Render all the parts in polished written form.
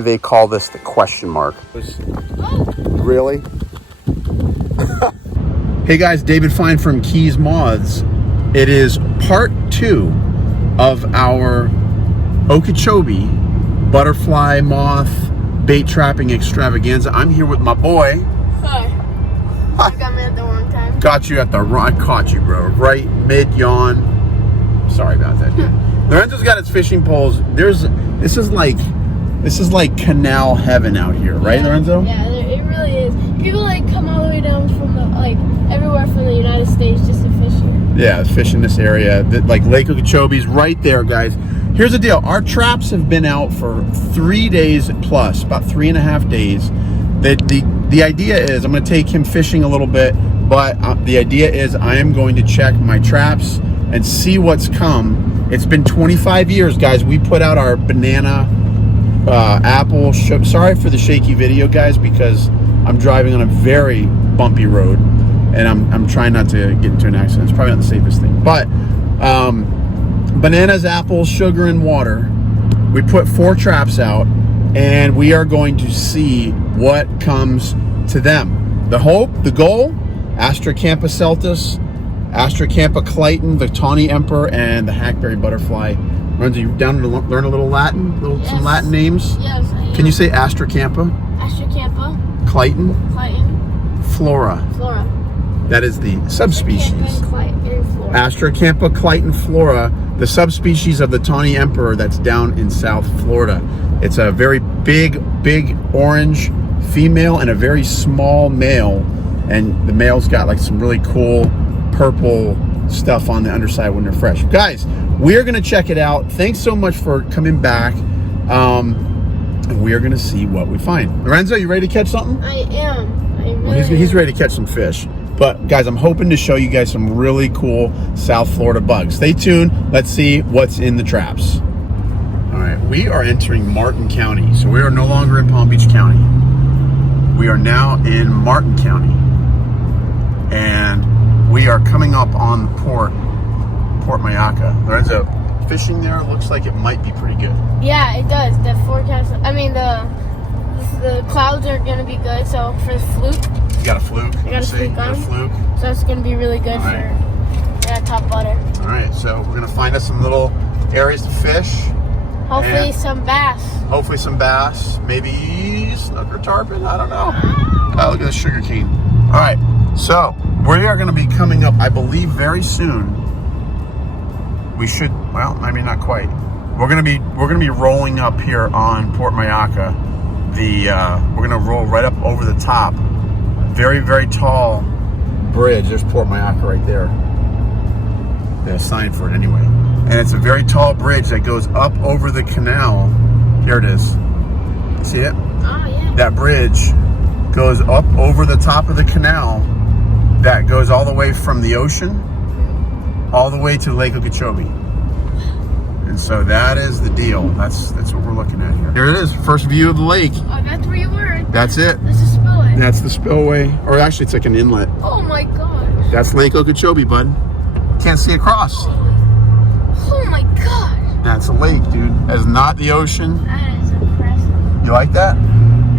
They call this the question mark. Really? Hey guys, David Fine from Keys Moths. It is part 2 of our Okeechobee butterfly moth bait trapping extravaganza. I'm here with my boy. Hi. You got me at the wrong time. Got you at the wrong. I caught you, bro. Right mid yawn. Sorry about that, dude. Lorenzo's got his fishing poles. This is like canal heaven out here, right, Lorenzo? Yeah, it really is. People like come all the way down from everywhere from the United States just to fish here. Yeah, fish in this area. Like Lake Okeechobee's right there, guys. Here's the deal. Our traps have been out for 3 days plus, about 3.5 days. The idea is I'm going to take him fishing a little bit, but the idea is I am going to check my traps and see what's come. It's been 25 years, guys. We put out our banana apple. Sorry for the shaky video, guys, because I'm driving on a very bumpy road and I'm trying not to get into an accident. It's probably not the safest thing, but bananas, apples, sugar, and water. We put 4 traps out and we are going to see what comes to them. The hope, the goal, Astracampa celtis, Astracampa clayton, the tawny emperor, and the hackberry butterfly. Lorenzo, you down to learn a little Latin? Yes. Some Latin names? Yes, I am. Can you say Astracampa? Astracampa. Clayton? Clayton. Flora. Flora. That is the subspecies. Flora. Astracampa clayton flora, the subspecies of the tawny emperor that's down in South Florida. It's a very big orange female and a very small male. And the male's got like some really cool purple stuff on the underside when they're fresh. Guys, we're gonna check it out. Thanks so much for coming back. And we are gonna see what we find. Lorenzo, you ready to catch something? I am. I really He's am. ready to catch some fish. But guys, I'm hoping to show you guys some really cool South Florida bugs. Stay tuned. Let's see what's in the traps. All right, we are entering Martin County. So we are no longer in Palm Beach County. We are now in Martin County. And we are coming up on Port Mayaka. Lorenzo, fishing there looks like it might be pretty good. Yeah, it does. The forecast. I mean, the clouds are gonna be good. So for the fluke, You got a fluke. I got a fluke on. Fluke. so it's gonna be really good All right. for top butter. All right, so we're gonna find us some little areas to fish. Hopefully And some bass. hopefully some bass, maybe snook or tarpon. I don't know. Oh, look at the sugar cane. All right, so we are going to be coming up, I believe, very soon. We should, well, I mean, not quite. We're going to be rolling up here on Port Mayaka. We're going to roll right up over the top. Very tall bridge. There's Port Mayaka right there. There's a sign for it anyway. And it's a very tall bridge that goes up over the canal. Here it is. See it? Oh yeah. That bridge goes up over the top of the canal that goes all the way from the ocean all the way to Lake Okeechobee. And so that is the deal. That's what we're looking at here. Here it is, first view of the lake. Oh, that's where you were. That's it. This is spillway. That's the spillway, or actually it's like an inlet. Oh my god. That's Lake Okeechobee, bud. Can't see across. Oh my god. That's a lake, dude. That is not the ocean. That is impressive. You like that?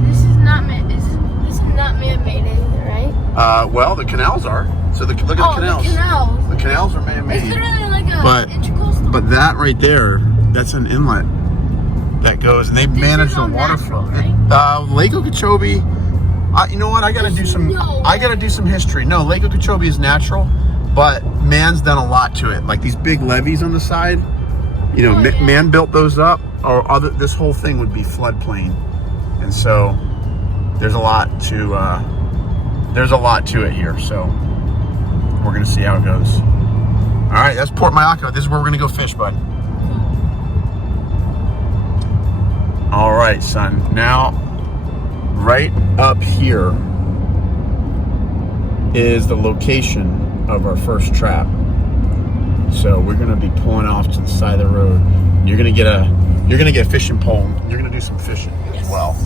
This is not man-made either, right? Well, the canals are. So look at the canals. The canals. The canals are man-made. It's literally like a But- intercoastal. But that right there, that's an inlet that goes, and they manage the water flow. natural, Lake Okeechobee. You know what? I gotta do some history. No, Lake Okeechobee is natural, but man's done a lot to it. Like these big levees on the side. You know, yeah. man built those up, or this whole thing would be floodplain, and so there's a lot to it here. So we're gonna see how it goes. All right, that's Port Mayaka. This is where we're gonna go fish, bud. All right, son. Now, right up here is the location of our first trap. So we're gonna be pulling off to the side of the road. You're gonna get a fishing pole. You're gonna do some fishing as well.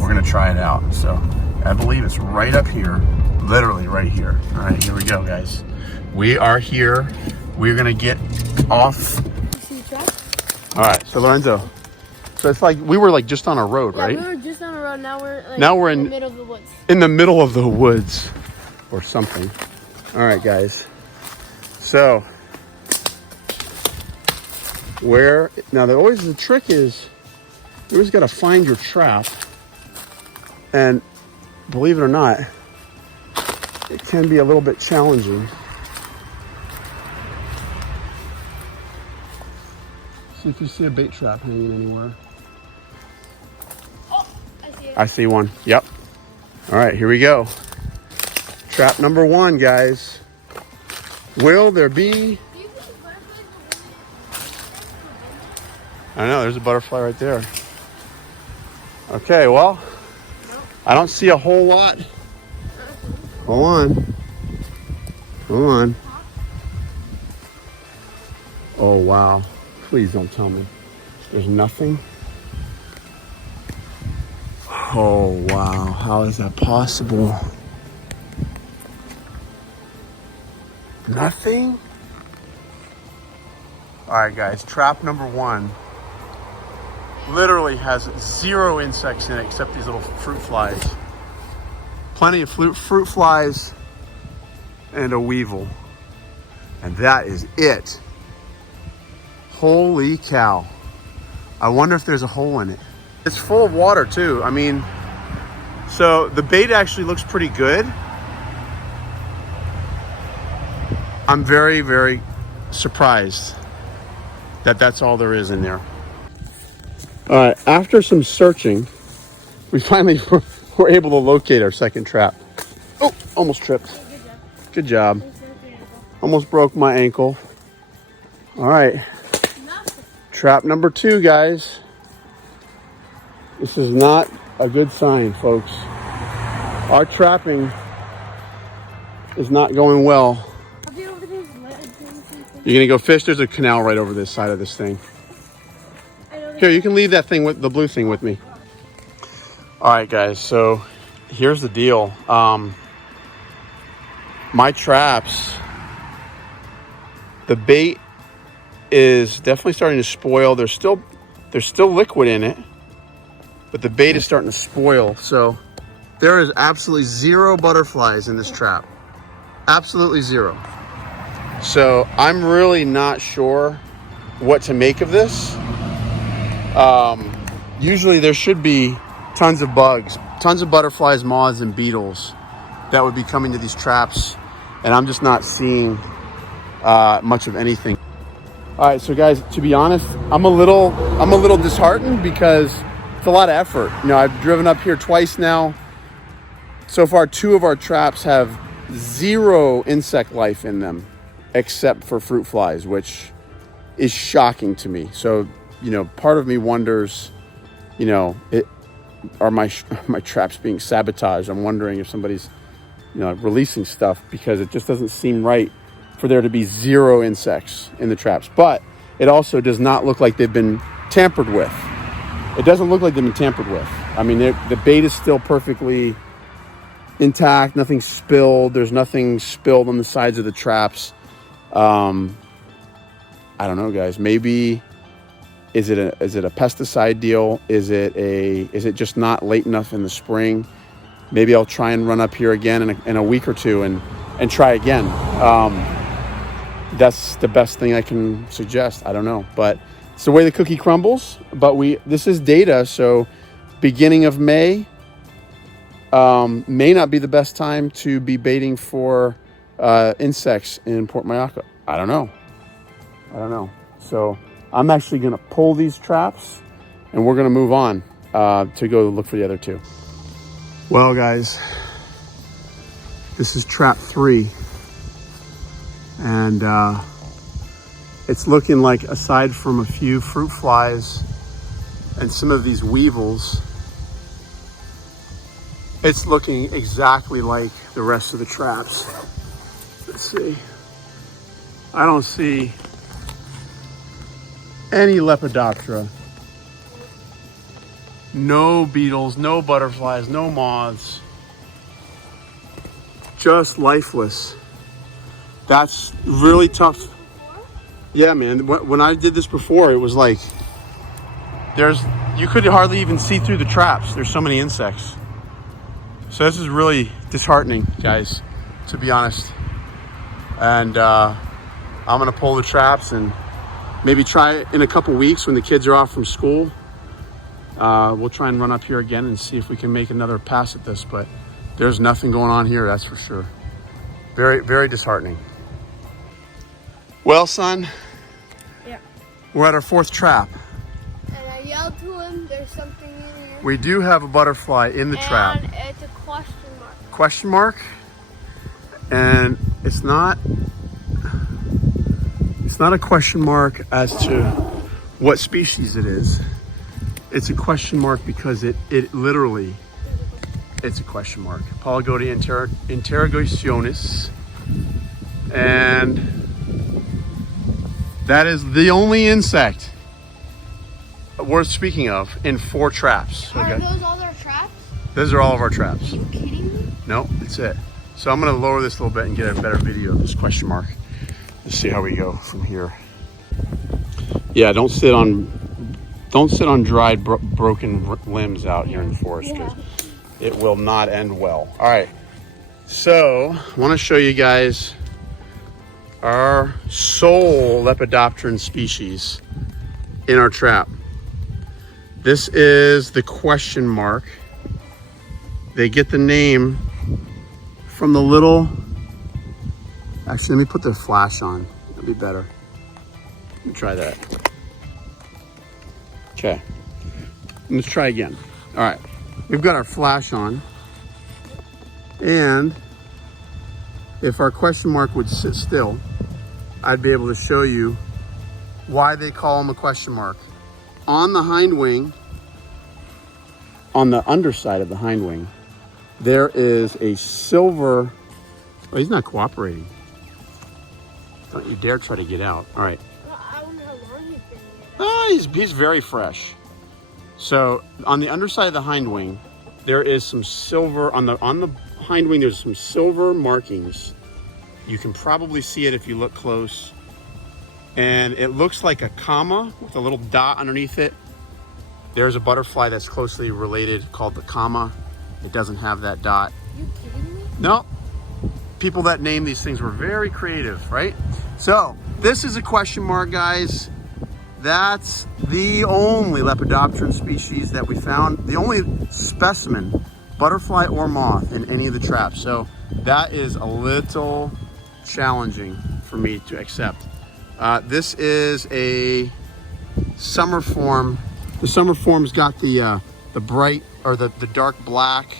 We're gonna try it out. So I believe it's right up here, literally right here. All right, here we go, guys. We are here. We're gonna get off. All right, so Lorenzo, So it's like we were like just on a road, Yeah, right? we were just on a road. Now we're in the middle of the woods. In the middle of the woods or something. All right, guys. So now the trick is you always got to find your trap, and believe it or not, it can be a little bit challenging. See if you see a bait trap hanging anywhere. Oh, I see it. I see one. Yep. All right, here we go. Trap number 1, guys. Will there be? I know, there's a butterfly right there. Okay, well, I don't see a whole lot. Hold on. Hold on. Oh, wow. Please don't tell me. There's nothing? Oh, wow. How is that possible? Nothing? All right, guys. Trap number 1 literally has 0 insects in it except these little fruit flies. Plenty of fruit flies and a weevil. And that is it. Holy cow. I wonder if there's a hole in it. It's full of water too. I mean, so the bait actually looks pretty good. I'm very, very surprised that that's all there is in there. All right, after some searching, we finally were able to locate our second trap. Oh, almost tripped. Good job. Almost broke my ankle. All right, trap number 2, guys. This is not a good sign, folks. Our trapping is not going well. You're gonna go fish? There's a canal right over this side of this thing. Here, you can leave that thing with the blue thing with me. All right, guys, so here's the deal. My traps, the bait is definitely starting to spoil. There's still liquid in it, but the bait is starting to spoil. So there is absolutely 0 butterflies in this trap. Absolutely 0. So I'm really not sure what to make of this. Usually there should be tons of bugs, tons of butterflies, moths, and beetles that would be coming to these traps, and I'm just not seeing much of anything. All right, so guys, to be honest, I'm a little disheartened because it's a lot of effort. You know, I've driven up here twice now. So far, 2 of our traps have 0 insect life in them, except for fruit flies, which is shocking to me. So, you know, part of me wonders, you know, are my traps being sabotaged? I'm wondering if somebody's, you know, releasing stuff, because it just doesn't seem right for there to be 0 insects in the traps. But it also does not look like they've been tampered with. It doesn't look like they've been tampered with. I mean, the bait is still perfectly intact, nothing spilled. There's nothing spilled on the sides of the traps. I don't know, guys. Maybe is it a pesticide deal? Is it just not late enough in the spring? Maybe I'll try and run up here again in a week or 2 and try again. That's the best thing I can suggest. I don't know, but it's the way the cookie crumbles. But this is data, so beginning of May may not be the best time to be baiting for insects in Port Mayaka. I don't know. So I'm actually going to pull these traps, and we're going to move on to go look for the other 2. Well, guys, this is trap 3. And it's looking like, aside from a few fruit flies and some of these weevils, it's looking exactly like the rest of the traps. Let's see. I don't see any Lepidoptera. No beetles, no butterflies, no moths. Just lifeless. That's really tough. Yeah, man. When I did this before, it was like there's you could hardly even see through the traps. There's so many insects. So this is really disheartening, guys, to be honest. And I'm gonna pull the traps and maybe try it in a couple weeks when the kids are off from school. We'll try and run up here again and see if we can make another pass at this, but there's nothing going on here, that's for sure. Very, very disheartening. Well, son, yeah, we're at our 4th trap. And I yelled to him, there's something in here. We do have a butterfly in the trap. And it's a question mark. Question mark? And it's not a question mark as to what species it is. It's a question mark because it literally, it's a question mark. Polygonia interrogationis. And that is the only insect worth speaking of in 4 traps. Are those all our traps? Those are all of our traps. Are you kidding me? No, that's it. So I'm gonna lower this a little bit and get a better video of this question mark. Let's see how we go from here. Yeah, don't sit on dried broken limbs out here in the forest, because it will not end well. All right, so I want to show you guys our sole Lepidopteran species in our trap. This is the question mark. They get the name from the little, actually, let me put the flash on. That'll be better. Let me try that. Okay, let's try again. All right, we've got our flash on. And if our question mark would sit still, I'd be able to show you why they call him a question mark. On the hind wing, on the underside of the hind wing, there is a silver, oh, he's not cooperating. Don't you dare try to get out. All right. I wonder how long he's been here. Oh, he's very fresh. So on the underside of the hind wing, there is some silver, on the hind wing, there's some silver markings. You can probably see it if you look close. And it looks like a comma with a little dot underneath it. There's a butterfly that's closely related called the comma. It doesn't have that dot. You kidding me? No. People that name these things were very creative, right? So this is a question mark, guys. That's the only Lepidopteran species that we found, the only specimen, butterfly or moth, in any of the traps. So that is a little challenging for me to accept. This is a summer form. The summer form's got the bright, or the dark black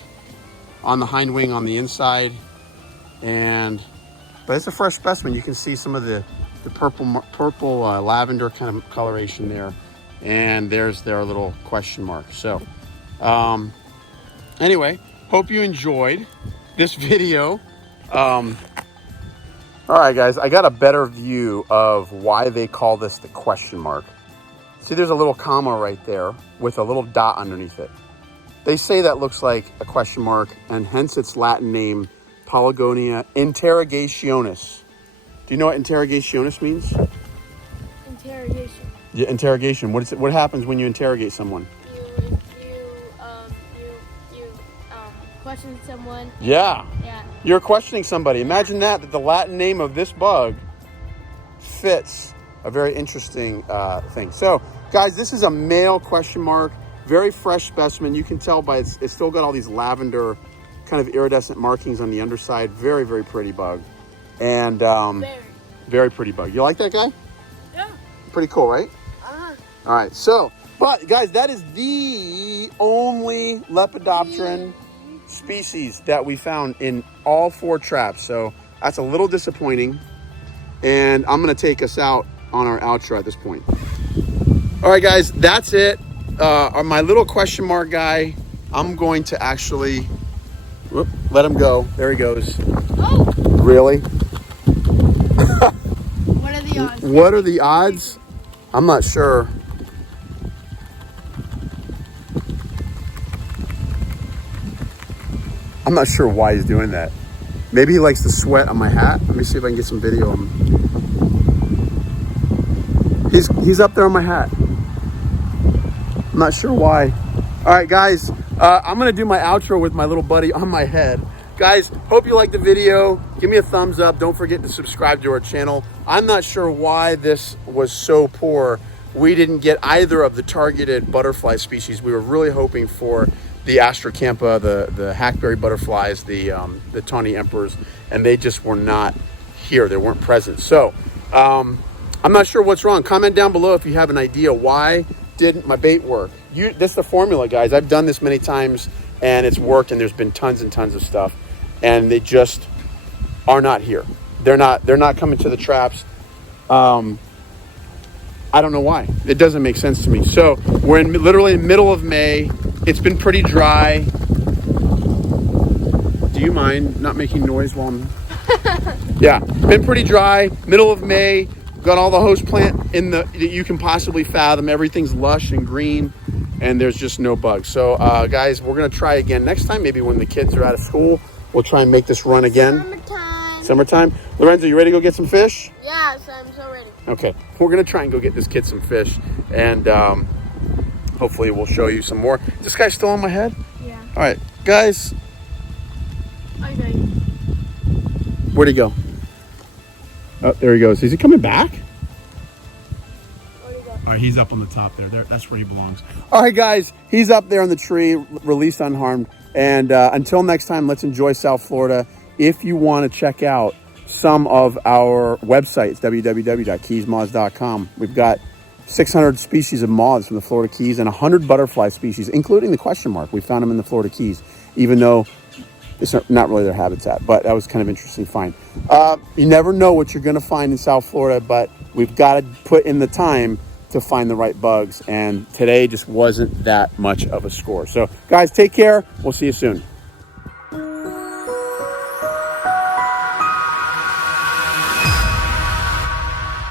on the hind wing on the inside. But it's a fresh specimen. You can see some of the purple lavender kind of coloration there. And there's their little question mark. So anyway, hope you enjoyed this video. All right, guys, I got a better view of why they call this the question mark. See, there's a little comma right there with a little dot underneath it. They say that looks like a question mark, and hence its Latin name, Polygonia interrogationis. Do you know what interrogationis means? Interrogation. Yeah, interrogation. What happens when you interrogate someone? You question someone. Yeah. Yeah. You're questioning somebody. Imagine that the Latin name of this bug fits a very interesting thing. So, guys, this is a male question mark, very fresh specimen. You can tell by it's still got all these lavender kind of iridescent markings on the underside. Very, very pretty bug. And very pretty bug. You like that guy? Yeah. Pretty cool, right? Uh-huh. All right. So, but guys, that is the only Lepidopteran species that we found in all 4 traps. So that's a little disappointing. And I'm going to take us out on our outro at this point. All right, guys, that's it. On my little question mark guy, I'm going to actually let him go. There he goes. Oh. Really? What are the odds? What are the odds? I'm not sure. I'm not sure why he's doing that. Maybe he likes the sweat on my hat. Let me see if I can get some video of him. He's up there on my hat. I'm not sure why. All right, guys, I'm gonna do my outro with my little buddy on my head. Guys, hope you liked the video. Give me a thumbs up. Don't forget to subscribe to our channel. I'm not sure why this was so poor. We didn't get either of the targeted butterfly species. We were really hoping for the Astracampa, the hackberry butterflies, the tawny emperors, and they just were not here. They weren't present. So I'm not sure what's wrong. Comment down below if you have an idea why didn't my bait work. This is the formula, guys. I've done this many times and it's worked, and there's been tons and tons of stuff, and they just are not here. They're not coming to the traps. I don't know why. It doesn't make sense to me. So we're literally in the middle of May. It's been pretty dry. Do you mind not making noise while I'm... Yeah, been pretty dry. Middle of May. Got all the host plant that you can possibly fathom. Everything's lush and green, and there's just no bugs. So guys, we're gonna try again next time. Maybe when the kids are out of school, we'll try and make this run again. Summertime. Lorenzo, you ready to go get some fish? Yes, I'm so ready. Okay, we're gonna try and go get this kid some fish, and hopefully we'll show you some more. Is this guy still on my head? Yeah. All right, guys. Okay. Where'd he go? Oh, there he goes. Is he coming back? Where'd he go? All right, he's up on the top there. That's where he belongs. All right, guys, he's up there on the tree, released unharmed. And until next time, let's enjoy South Florida. If you want to check out some of our websites, www.keysmoths.com. We've got 600 species of moths from the Florida Keys and 100 butterfly species, including the question mark. We found them in the Florida Keys, even though it's not really their habitat, but that was kind of interesting find. You never know what you're going to find in South Florida, but we've got to put in the time to find the right bugs, and today just wasn't that much of a score. So guys, take care. We'll see you soon.